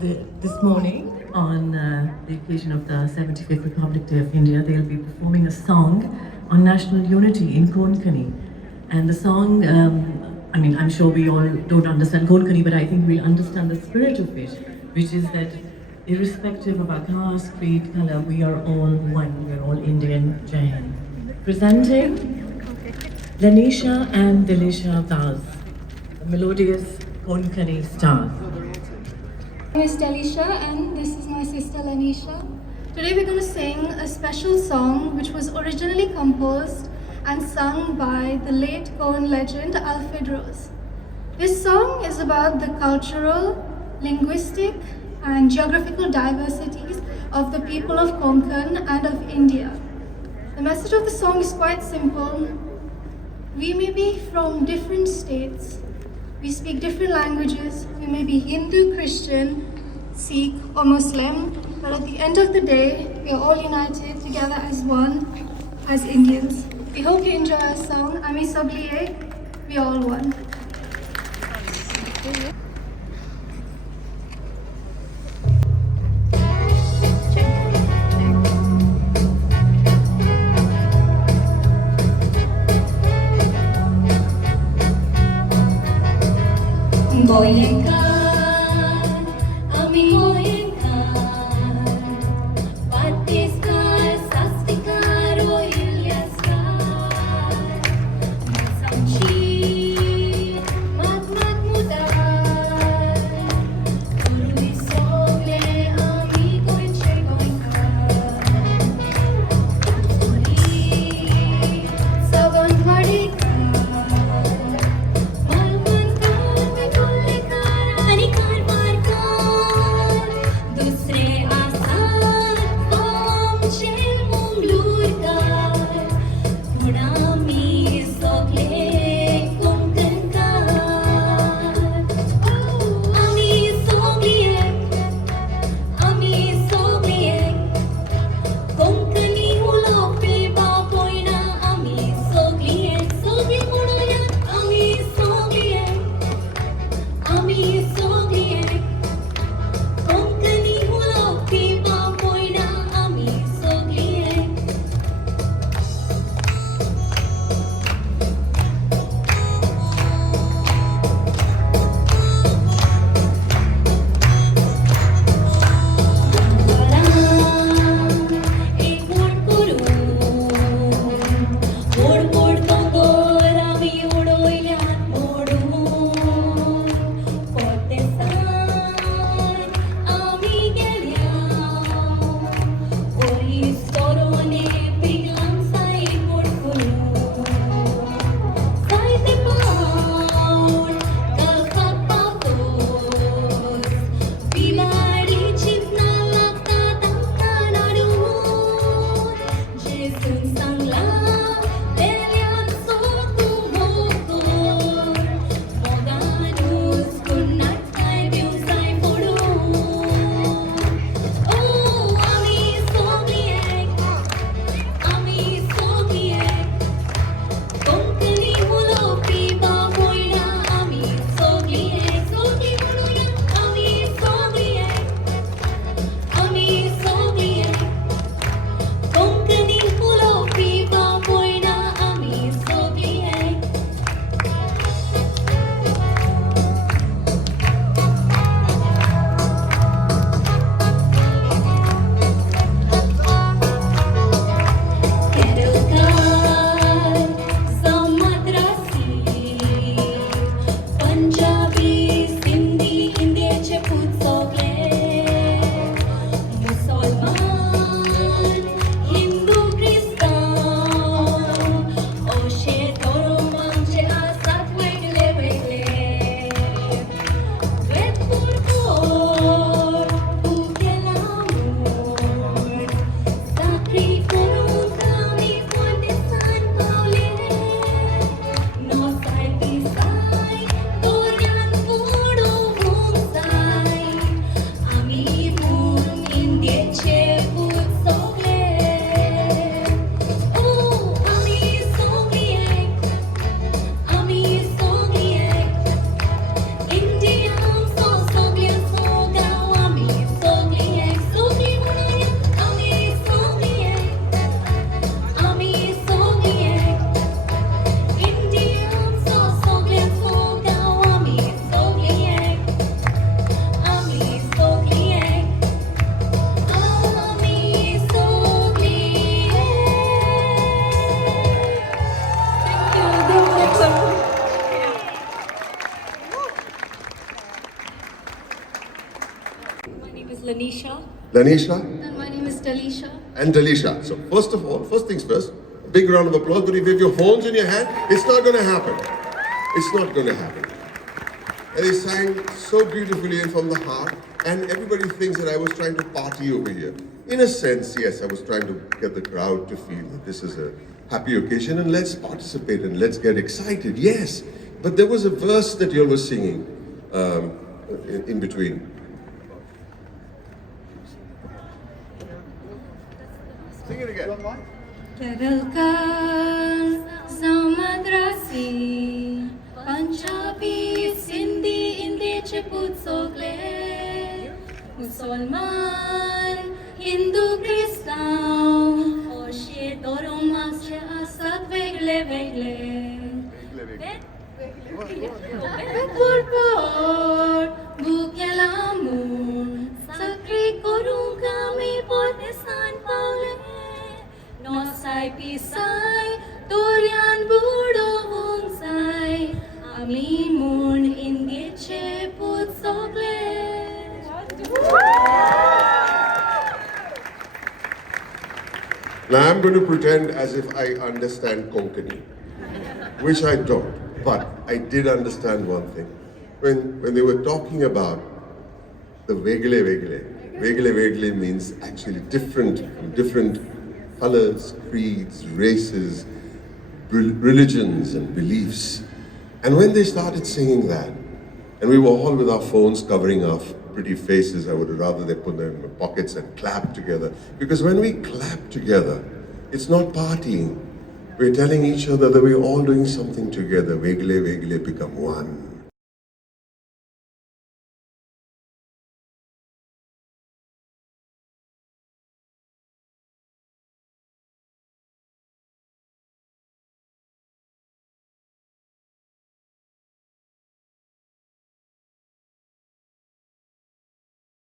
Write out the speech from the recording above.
this morning, on the occasion of the 75th Republic Day of India, they'll be performing a song on national unity in Konkani. And the song, I'm sure we all don't understand Konkani, but I think we understand the spirit of it, which is that irrespective of our caste, creed, color, we are all one, we're all Indian. Jai Hind. Presenting Lanisha and Delisha bhas, the melodious Konkani stars. My name is Delisha and this is my sister Lanisha. Today we're going to sing a special song which was originally composed and sung by the late GOAN legend Alfred. This song is about the cultural, linguistic and geographical diversities of the people of Konkan and of India. The message of the song is quite simple. We may be from different states, we speak different languages, we may be Hindu, Christian, Sikh or Muslim, but at the end of the day, we are all united together as one, as Indians. We hope you enjoy our song, Ami Sogliye, we are all one. Goyenkan, ami goyenkan, patiskar, sastikar, oilyaskar, masamchi, matmat mudar, urui sogle, ami goyenche goyenkan, uri, sagon madikar. Lanisha. Lanisha And my name is Delisha. and Delisha. So first of all, first things first, a big round of applause, but if you have your phones in your hand, it's not going to happen. It's not going to happen. And they sang so beautifully and from the heart, and everybody thinks that I was trying to party over here. In a sense, yes, I was trying to get the crowd to feel that this is a happy occasion and let's participate and let's get excited, yes. But there was a verse that you all were singing in between. Sing it again. Kedelkan Samadrasi Punjabi Sindhi Indi Chiput Sogle Musalman Hindu Kristão Hoje Dorumase Asad Vegle Vegle Purpur Bukelamun Sakri Korung Kami Potesan Paule Nosai Pisai Torian Budo Bonsai Ami Mun Indiche Put Sogle. Now I'm going to pretend as if I understand Konkani, which I don't, but I did understand one thing. When they were talking about the Vegle Vegle, Vegle Vegle means actually different colors, creeds, races, religions and beliefs. And when they started singing that, and we were all with our phones covering our pretty faces, I would rather they put them in their pockets and clap together. Because when we clap together, it's not partying. We're telling each other that we're all doing something together. Vegle Vegle become one.